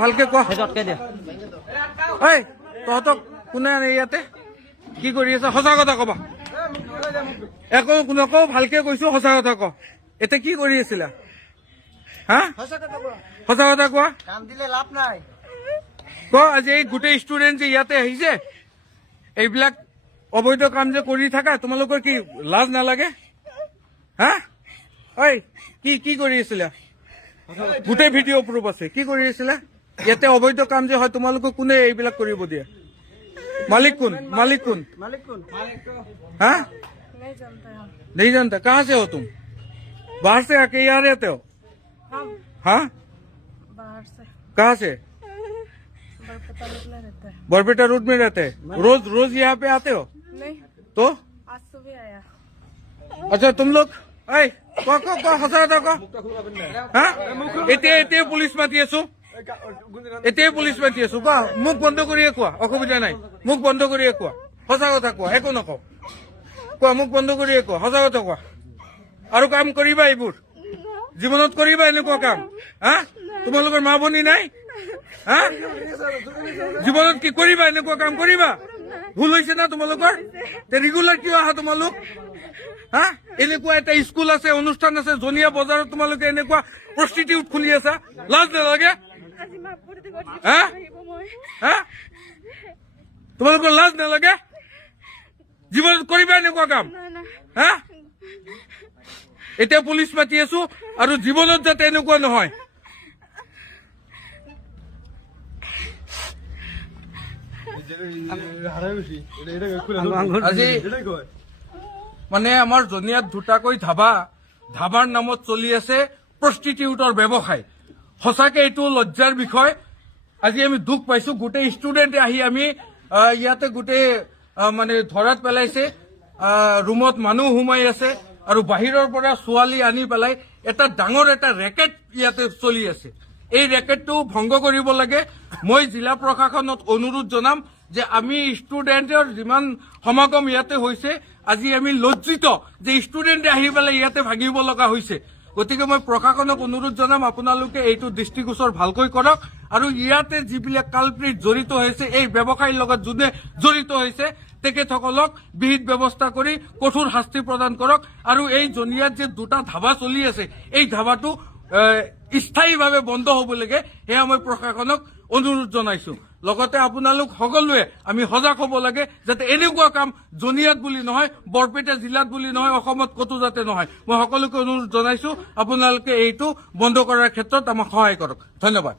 ভালকে ক ঐ তহঁতক কোনে আনে ইয়াতে কি কৰি আছে সঁচা কথা কবা একো নকওঁ ভালকে কৈছো সঁচা কথা ক এতিয়া কি কৰি আছিলা হা সঁচা কথা কোৱা ক আজি এই গোটেই ষ্টুডেণ্ট যে ইয়াতে আহিছে এইবিলাক অবৈধ কাম যে কৰি থাকা তোমালোকৰ কি লাজ নালাগে হা ঐ কি কৰি আছিলা গোটেই ভিডিঅ' প্ৰুফ আছে কি কৰি আছিলা ইয়াতে অবৈধ কাম যে হয় তোমালোকক কোনে এইবিলাক কৰিব দিয়ে मालिक कौन हाँ नहीं जानता कहाँ से हो तुम बाहर से आके यहाँ रहते हो हाँ बाहर से कहाँ से बरपेटा रोड में रहते हैं रोज यहाँ पे आते हो नहीं तो आज सुबह आया अच्छा तुम लोग हाँ एते पुलिस माती आছো এতিয়াই পুলিচ মাতি আছো কোৱা মুখ বন্ধ কৰিয়ে কোৱা অসুবিধা নাই মুখ বন্ধ কৰিয়ে কোৱা সঁচা কথা কোৱা একো নকওঁ কোৱা মুখ বন্ধ কৰিয়ে কোৱা সঁচা কথা কোৱা আৰু কাম কৰিবা এইবোৰ জীৱনত কৰিবা এনেকুৱা কাম হা তোমালোকৰ মা ভনী নাই হা জীৱনত কি কৰিবা এনেকুৱা কাম কৰিবা ভুল হৈছে না তোমালোকৰ ৰেগুলাৰ কিয় আহা তোমালোক হা এনেকুৱা এটা স্কুল আছে অনুষ্ঠান আছে জনিয়া বজাৰত তোমালোকে এনেকুৱা প্ৰস্টিটিউট খুলি আছা লাজ নালাগে তোমালোকৰ লাজ নালাগে জীৱনত কৰিবা এনেকুৱা কাম হা এতিয়া পুলিচ মাতি আছো আৰু জীৱনত যাতে এনেকুৱা নহয় আজি মানে আমাৰ জনিয়াত দুটাকৈ ধাবাৰ নামত চলি আছে প্ৰস্টিটিউটৰ ব্যৱসায় সঁচাকে এইটো লজ্জাৰ বিষয় আজি আমি দুখ পাইছো গোটেই ষ্টুডেণ্টে আহি আমি ইয়াতে গোটেই মানে ধৰাত পেলাইছে ৰুমত মানুহ সোমাই আছে আৰু বাহিৰৰ পৰা ছোৱালী আনি পেলাই এটা ডাঙৰ এটা ৰেকেট ইয়াতে চলি আছে এই ৰেকেটটো ভংগ কৰিব লাগে মই জিলা প্ৰশাসনত অনুৰোধ জনাম যে আমি ষ্টুডেণ্টৰ যিমান সমাগম ইয়াতে হৈছে আজি আমি লজ্জিত যে ষ্টুডেণ্টে আহি পেলাই ইয়াতে ভাঙিব লগা হৈছে গতিকে মই প্ৰশাসনক অনুৰোধ জনাম আপোনালোকে এইটো দৃষ্টিগোচৰ ভালকৈ কৰক আৰু ইয়াতে যিবিলাক কালপ্ৰিট জড়িত হৈছে এই ব্যৱসায়ৰ লগত যোনে জড়িত হৈছে তেখেতসকলক বিহিত ব্যৱস্থা কৰি কঠোৰ শাস্তি প্ৰদান কৰক আৰু এই জনিয়াত যে দুটা ধাবা চলি আছে এই ধাবাটো স্থায়ীভাৱে বন্ধ হ'ব লাগে সেয়া মই প্ৰশাসনক অনুৰোধ জনাইছো লগতে আপোনালোক সকলোৱে আমি সজাগ হ'ব লাগে যাতে এনেকুৱা কাম জনিয়াত বুলি নহয় বৰপেটা জিলাত বুলি নহয় অসমত কতো যাতে নহয় মই সকলোকে অনুৰোধ জনাইছো আপোনালোকে এইটো বন্ধ কৰাৰ ক্ষেত্ৰত আমাক সহায় কৰক ধন্যবাদ